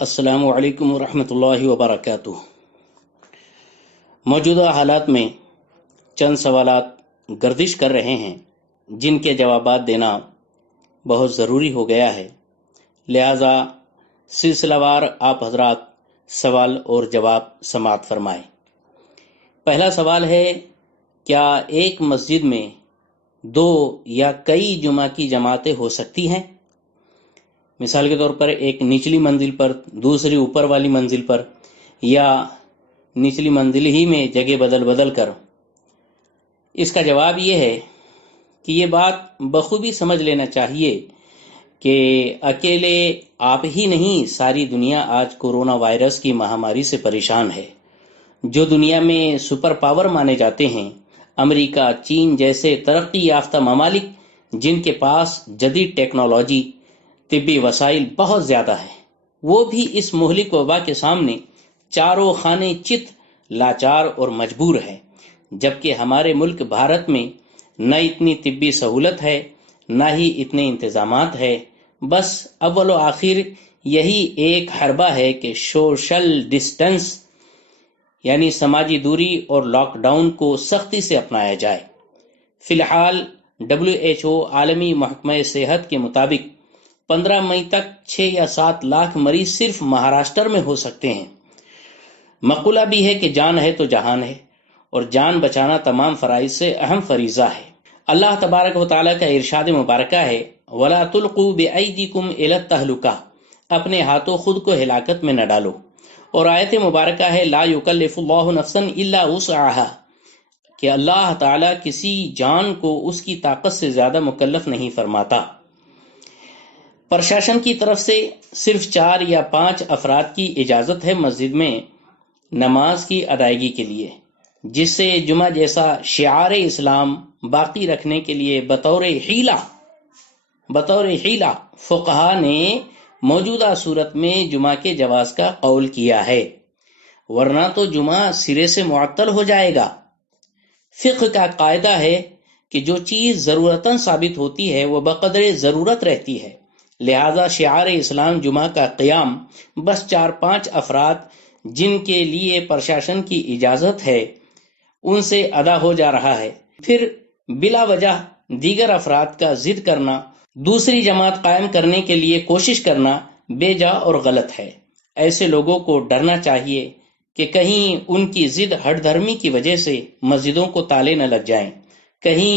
السلام علیکم ورحمۃ اللہ وبرکاتہ۔ موجودہ حالات میں چند سوالات گردش کر رہے ہیں جن کے جوابات دینا بہت ضروری ہو گیا ہے، لہذا سلسلہ وار آپ حضرات سوال اور جواب سماعت فرمائیں۔ پہلا سوال ہے، کیا ایک مسجد میں دو یا کئی جمعہ کی جماعتیں ہو سکتی ہیں؟ مثال کے طور پر ایک نچلی منزل پر، دوسری اوپر والی منزل پر، یا نچلی منزل ہی میں جگہ بدل بدل کر۔ اس کا جواب یہ ہے کہ یہ بات بخوبی سمجھ لینا چاہیے کہ اکیلے آپ ہی نہیں، ساری دنیا آج کورونا وائرس کی مہاماری سے پریشان ہے۔ جو دنیا میں سپر پاور مانے جاتے ہیں، امریکہ، چین جیسے ترقی یافتہ ممالک جن کے پاس جدید ٹیکنالوجی، طبی وسائل بہت زیادہ ہے، وہ بھی اس مہلک وبا کے سامنے چاروں خانے چت لاچار اور مجبور ہے، جبکہ ہمارے ملک بھارت میں نہ اتنی طبی سہولت ہے، نہ ہی اتنے انتظامات ہے۔ بس اول و آخر یہی ایک حربہ ہے کہ سوشل ڈسٹنس یعنی سماجی دوری اور لاک ڈاؤن کو سختی سے اپنایا جائے۔ فی الحال WHO عالمی محکمہ صحت کے مطابق 15 مئی تک 6 یا 7 لاکھ مریض صرف مہاراشٹر میں ہو سکتے ہیں۔ مقولہ بھی ہے کہ جان ہے تو جہان ہے، اور جان بچانا تمام فرائض سے اہم فریضہ ہے۔ اللہ تبارک و تعالیٰ کا ارشاد مبارکہ ہے، وَلَا تُلْقُوا بِأَيْدِيكُمْ إِلَى التَّهْلُكَةِ، اپنے ہاتھوں خود کو ہلاکت میں نہ ڈالو۔ اور آیت مبارکہ ہے، لا یکلف اللہ نفسا الا وسعها، کہ اللہ تعالیٰ کسی جان کو اس کی طاقت سے زیادہ مکلف نہیں فرماتا۔ پرشاسن کی طرف سے صرف 4 یا 5 افراد کی اجازت ہے مسجد میں نماز کی ادائیگی کے لیے، جس سے جمعہ جیسا شعار اسلام باقی رکھنے کے لیے بطور حیلہ فقہا نے موجودہ صورت میں جمعہ کے جواز کا قول کیا ہے، ورنہ تو جمعہ سرے سے معطل ہو جائے گا۔ فقہ کا قاعدہ ہے کہ جو چیز ضرورتاً ثابت ہوتی ہے وہ بقدر ضرورت رہتی ہے، لہذا شعار اسلام جمعہ کا قیام بس 4-5 افراد جن کے لیے پرشاسن کی اجازت ہے ان سے ادا ہو جا رہا ہے، پھر بلا وجہ دیگر افراد کا ضد کرنا، دوسری جماعت قائم کرنے کے لیے کوشش کرنا بے جا اور غلط ہے۔ ایسے لوگوں کو ڈرنا چاہیے کہ کہیں ان کی ضد ہٹ دھرمی کی وجہ سے مسجدوں کو تالے نہ لگ جائیں، کہیں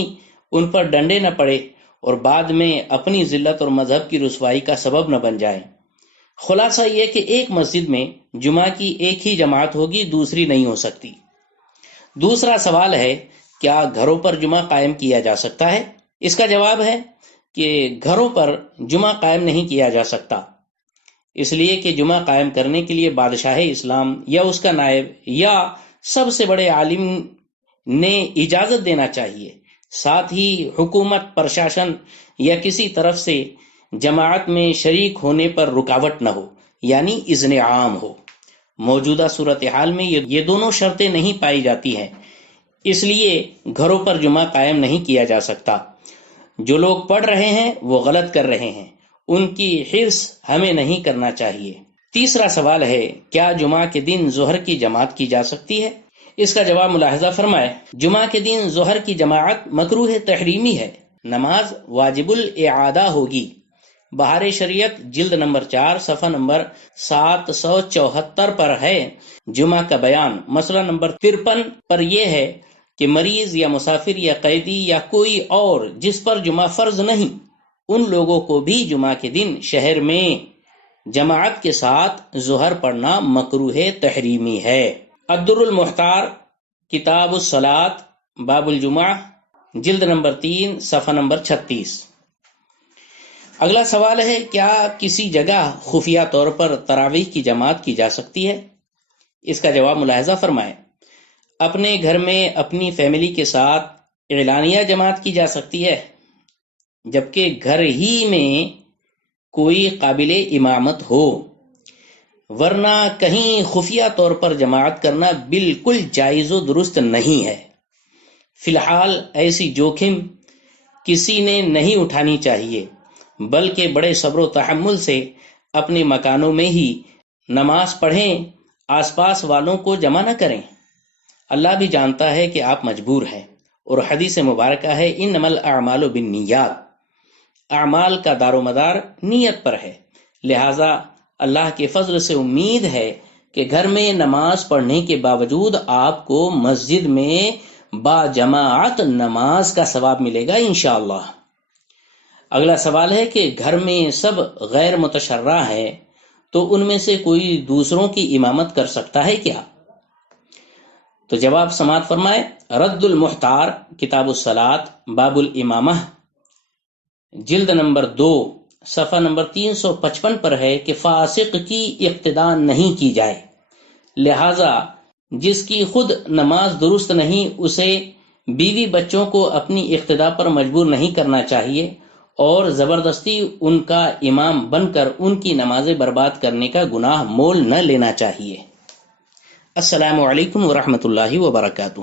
ان پر ڈنڈے نہ پڑے اور بعد میں اپنی ذلت اور مذہب کی رسوائی کا سبب نہ بن جائیں۔ خلاصہ یہ کہ ایک مسجد میں جمعہ کی ایک ہی جماعت ہوگی، دوسری نہیں ہو سکتی۔ دوسرا سوال ہے، کیا گھروں پر جمعہ قائم کیا جا سکتا ہے؟ اس کا جواب ہے کہ گھروں پر جمعہ قائم نہیں کیا جا سکتا، اس لیے کہ جمعہ قائم کرنے کے لیے بادشاہ اسلام یا اس کا نائب یا سب سے بڑے عالم نے اجازت دینا چاہیے، ساتھ ہی حکومت، پرشاسن یا کسی طرف سے جماعت میں شریک ہونے پر رکاوٹ نہ ہو، یعنی اذن عام ہو۔ موجودہ صورتحال میں یہ دونوں شرطیں نہیں پائی جاتی ہیں، اس لیے گھروں پر جمعہ قائم نہیں کیا جا سکتا۔ جو لوگ پڑھ رہے ہیں وہ غلط کر رہے ہیں، ان کی حرص ہمیں نہیں کرنا چاہیے۔ تیسرا سوال ہے، کیا جمعہ کے دن ظہر کی جماعت کی جا سکتی ہے؟ اس کا جواب ملاحظہ فرمائے، جمعہ کے دن ظہر کی جماعت مکروہ تحریمی ہے، نماز واجب الاعادہ ہوگی۔ بہار شریعت جلد نمبر 4 صفحہ نمبر 774 پر ہے جمعہ کا بیان۔ مسئلہ نمبر 53 پر یہ ہے کہ مریض یا مسافر یا قیدی یا کوئی اور جس پر جمعہ فرض نہیں، ان لوگوں کو بھی جمعہ کے دن شہر میں جماعت کے ساتھ ظہر پڑھنا مکروہ تحریمی ہے۔ الدر المحتار کتاب الصلاۃ باب الجمعہ جلد نمبر 3 صفحہ نمبر 36۔ اگلا سوال ہے، کیا کسی جگہ خفیہ طور پر تراویح کی جماعت کی جا سکتی ہے؟ اس کا جواب ملاحظہ فرمائیں، اپنے گھر میں اپنی فیملی کے ساتھ اعلانیہ جماعت کی جا سکتی ہے، جبکہ گھر ہی میں کوئی قابل امامت ہو، ورنہ کہیں خفیہ طور پر جماعت کرنا بالکل جائز و درست نہیں ہے۔ فی الحال ایسی جوخم کسی نے نہیں اٹھانی چاہیے، بلکہ بڑے صبر و تحمل سے اپنے مکانوں میں ہی نماز پڑھیں، آس پاس والوں کو جمع نہ کریں، اللہ بھی جانتا ہے کہ آپ مجبور ہیں۔ اور حدیث مبارکہ ہے انما الاعمال بالنیات، اعمال کا دار و مدار نیت پر ہے، لہٰذا اللہ کے فضل سے امید ہے کہ گھر میں نماز پڑھنے کے باوجود آپ کو مسجد میں با جماعت نماز کا ثواب ملے گا انشاءاللہ۔ اگلا سوال ہے کہ گھر میں سب غیر متشرع ہیں تو ان میں سے کوئی دوسروں کی امامت کر سکتا ہے کیا؟ تو جواب سماعت فرمائے، رد المحتار کتاب الصلاۃ باب الامامہ جلد نمبر 2 صفحہ نمبر 355 پر ہے کہ فاسق کی اقتداء نہیں کی جائے، لہذا جس کی خود نماز درست نہیں اسے بیوی بچوں کو اپنی اقتداء پر مجبور نہیں کرنا چاہیے اور زبردستی ان کا امام بن کر ان کی نمازیں برباد کرنے کا گناہ مول نہ لینا چاہیے۔ السلام علیکم ورحمۃ اللہ وبرکاتہ۔